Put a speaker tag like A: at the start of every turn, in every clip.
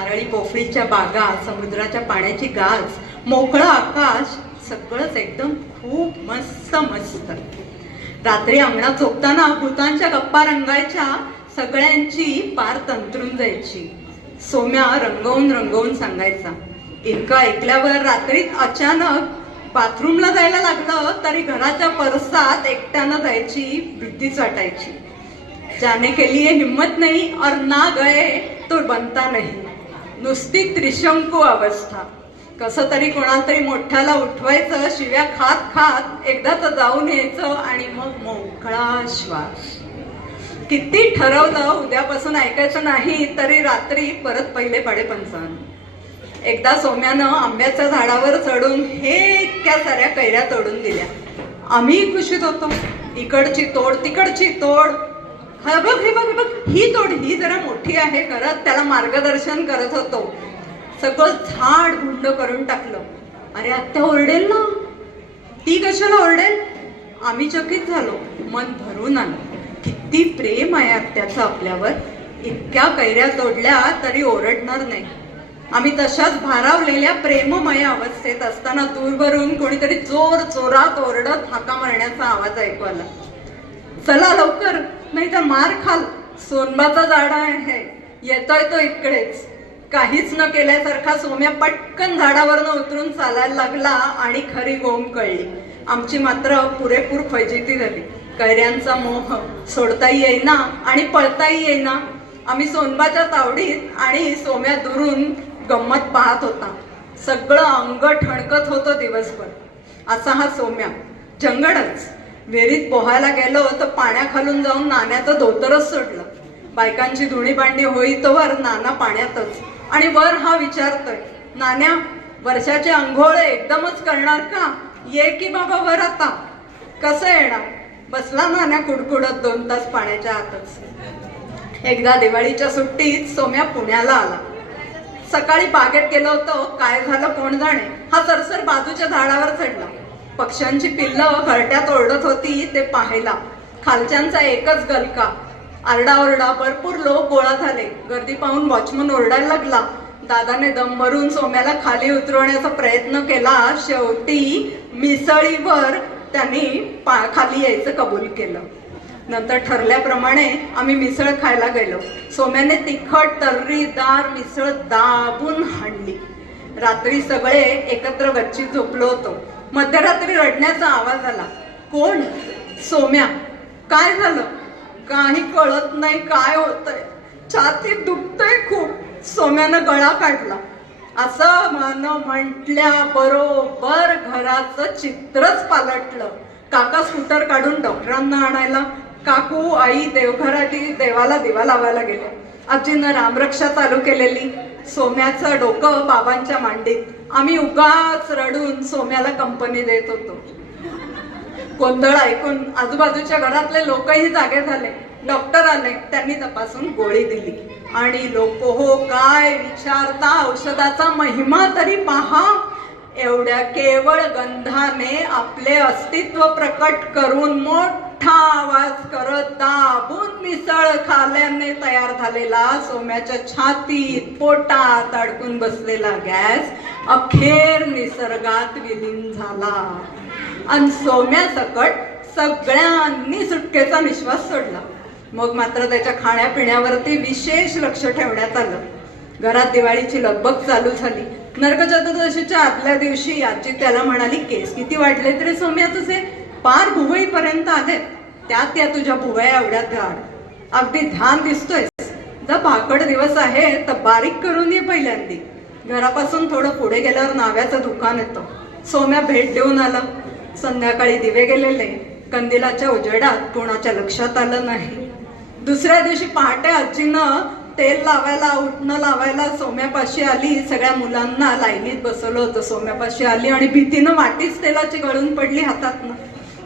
A: नारळी पोफळीच्या बागा समुद्राच्या पाण्याची गाज मोकळं आकाश सगळंच एकदम खूप मस्त मस्त. रात्री अंगणात झोपताना भूतांच्या गप्पा रंगायच्या सगळ्यांची पार तंत्रून जायची. सोम्या रंगवून रंगवून सांगायचा. इतका ऐकल्यावर रात्रीत अचानक बाथरूमला जायला लागलं तरी घराच्या परसात एकट्यानं जायची भीतीच वाटायची ज्याने केली हिंमत हिम्मत और ना गए तो बनता नाही. नुसती त्रिशंकू अवस्था. कसं तरी कोणाला तरी मोठ्याला उठवायचं शिव्या खात खात एकदाच जाऊन यायचं आणि मग मोकळा श्वास. किती ठरवलं उद्यापासून ऐकायचं नाही तरी रात्री परत पहिले पाडे पंचावन्न एकदा सोम्यानं आंब्याच्या झाडावर चढून हे इतक्या साऱ्या कैऱ्या तोडून दिल्या. आम्ही खुशीत होतो. इकडची तोड तिकडची तोड. हा बघ हे बघ हे बघ. ही तोड ही जरा मोठी आहे करत त्याला मार्गदर्शन करत होतो. सगळं झाड गुंड करून टाकलं. अरे आत्या ओरडेल ना? ती कशाला ओरडेल? आम्ही चकित झालो. मन भरून आलं. किती प्रेम आहे आत्याचं आपल्यावर. इतक्या कैऱ्या तोडल्या तरी ओरडणार नाही. आम्ही तशाच भारावलेल्या प्रेममय अवस्थेत असताना दूरवरून कोणीतरी जोर जोरात ओरडत हाका मारण्याचा आवाज ऐकू आला. चला लवकर. नाही तर मार खाल. सोनबाचा झाड आहे. येतोय तो इकडेच. काहीच न केल्यासारखा सोम्या पटकन झाडावरनं उतरून चालायला लागला आणि खरी गोम कळली. आमची मात्र पुरेपूर फजिती झाली. कैऱ्यांचा मोह. सोडताही येईना आणि पळताही येईना. आम्ही सोनबाच्या तावडीत आणि सोम्या दुरून गंमत पाहत होता. सगळं अंग ठणकत होतं दिवसभर. असा हा सोम्या. जंगडच. विहिरीत पोहायला गेलो तर पाण्याखालून जाऊन नाण्याचं धोतरच सुटलं. बायकांची धुणी भांडी होईतोवर नाना पाण्यातच. आणि वर हा विचारतोय नाण्या वर्षाचे अंघोळ एकदमच करणार का? ये की बाबा वर आता. कसं येणार? बसला नाण्या कुडकुडत दोन तास पाण्याच्या आतच. एकदा दिवाळीच्या सुट्टीत सोम्या पुण्याला आला. सकाळी बागेत गेलो होतो काय झालं कोण जाणे? हा सरसर बाजूच्या झाडावर चढला. पक्ष्यांची पिल्लं घरट्यात ओरडत होती ते पाहायला. खालच्यांचा एकच गलका. आरडाओरडा भरपूर लोक गोळा झाले. गर्दी पाहून वॉचमन ओरडायला लागला. दादाने दम भरून सोम्याला खाली उतरवण्याचा प्रयत्न केला. शेवटी मिसळीवर त्यांनी पा- खाली यायचं कबूल केलं. नंतर ठरल्याप्रमाणे आम्ही मिसळ खायला गेलो. सोम्याने तिखट तर्रीदार मिसळ दाबून हाणली. रात्री सगळे एकत्र गच्चीत झोपलो होतो. मध्यरात्री रडण्याचा आवाज आला. कोण? सोम्या. काय झालं? काही कळत नाही काय होतंय. छाती दुखतंय खूप. सोम्यानं गळा काढला. असं मान म्हटल्या बरोबर घराचं चित्रच पालटलं. काका स्कूटर काढून डॉक्टरांना आणायला. काकू आई देवघराची देवाला दिवा लावायला गेले. आजीनं रामरक्षा चालू केलेली. सोम्याचं डोकं बाबांच्या मांडीत. आम्ही उगाच रडून सोम्याला कंपनी देत होतो. गोंधळ ऐकून आजूबाजूच्या घरातले लोकही जागे झाले. डॉक्टर आले त्यांनी तपासून गोळी दिली. आणि लोक हो काय विचारता? औषधाचा महिमा तरी पहा. एवढ्या केवळ गंधाने आपले अस्तित्व प्रकट करून मोठ आवाज करत दाबून मिसळ खाल्याने तयार झालेला. सोम्याच्या छातीत पोटात अडकून बसलेला गॅस अखेर निसर्गात विलीन झाला. आणि सोम्या सकट सगळ्यांनी सुटकेचा निश्वास सोडला. मग मात्र त्याच्या खाण्यापिण्यावरती विशेष लक्ष ठेवण्यात आलं. घरात दिवाळीची लगबग चालू झाली. नरक चतुर्दशीच्या आदल्या दिवशी आजी त्याला म्हणाली केस किती वाढले तरी सोम्याचं आहे पार भुवईपर्यंत आलेत त्यात त्या तुझ्या भुवया एवढ्या झाड अगदी ध्यान दिसतोय जर भाकड दिवस आहे तर बारीक करून ये पहिल्यांदी. घरापासून थोडं पुढे गेल्यावर नाव्याचं दुकान येतं. सोम्या भेट देऊन आला. संध्याकाळी दिवे गेलेले. कंदिलाच्या उजेडात कोणाच्या लक्षात आलं नाही. दुसऱ्या दिवशी पहाटे आजीनं तेल लावायला उठणं लावायला सोम्यापाशी आली. सगळ्या मुलांना लाईनीत बसवलं होतं. सोम्यापाशी आली आणि भीतीनं वाटीच तेलाची गळून पडली हातातनं.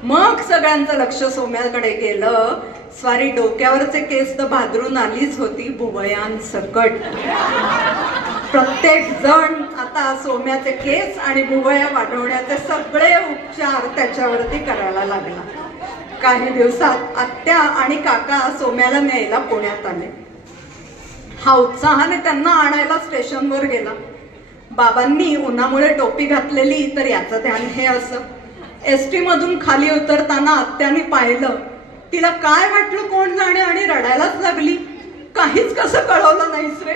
A: मग सगळ्यांचं लक्ष सोम्याकडे गेलं. स्वारी डोक्यावरचे केस तर भादरून आलीच होती भुवयान सकट. प्रत्येक जण आता सोम्याचे केस आणि भुवया वाढवण्याचे सगळे उपचार त्याच्यावरती करायला लागला. काही दिवसात आत्या आणि काका सोम्याला न्यायला पुण्यात आले. हा उत्साहाने त्यांना आणायला स्टेशनवर गेला. बाबांनी उन्हामुळे टोपी घातलेली तर याचं ध्यान हे असं. एस टी मधून खाली उतरताना आत्याने पाहिलं. तिला काय वाटलं कोण जाणे आणि रडायलाच लागली? काहीच कसं कळवलं नाहीस रे.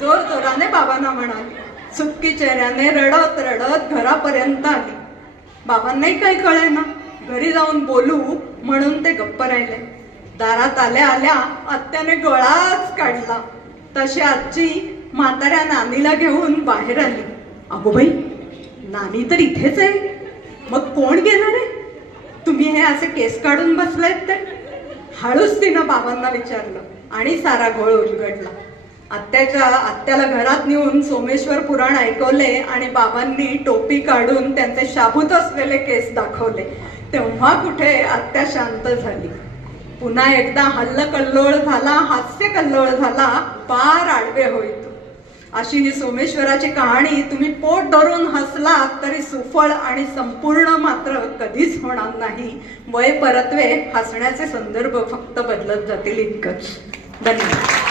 A: जोर जोराने बाबांना म्हणाली. सुटकी चेहऱ्याने रडत रडत घरापर्यंत आली. बाबांनाही काही कळे ना घरी जाऊन बोलू म्हणून ते गप्प राहिले. दारात आल्या आल्या आत्याने गळाच काढला. तशी आजची म्हाताऱ्या नानीला घेऊन बाहेर आली. अगो बाई नानी तर इथेच आहे. मग कोण गेलं रे? तुम्ही हे असे केस काढून बसलायत ते? हळूच तिनं बाबांना विचारलं आणि सारा घोळ उलगडला. आत्याच्या आत्याला घरात नेऊन सोमेश्वर पुराण ऐकवले आणि बाबांनी टोपी काढून त्यांचे शाबूत असलेले केस दाखवले. तेव्हा कुठे आत्या शांत झाली. पुन्हा एकदा हल्ल कल्लोळ झाला हास्य कल्लोळ झाला पार आडवे होईत. अशी ही सोमेश्वराची कहाणी तुम्ही पोट धरून हसलात तरी सुफळ आणि संपूर्ण मात्र कधीच होणार नाही. वय परत्वे हसण्याचे संदर्भ फक्त बदलत जातील इतकंच. धन्यवाद.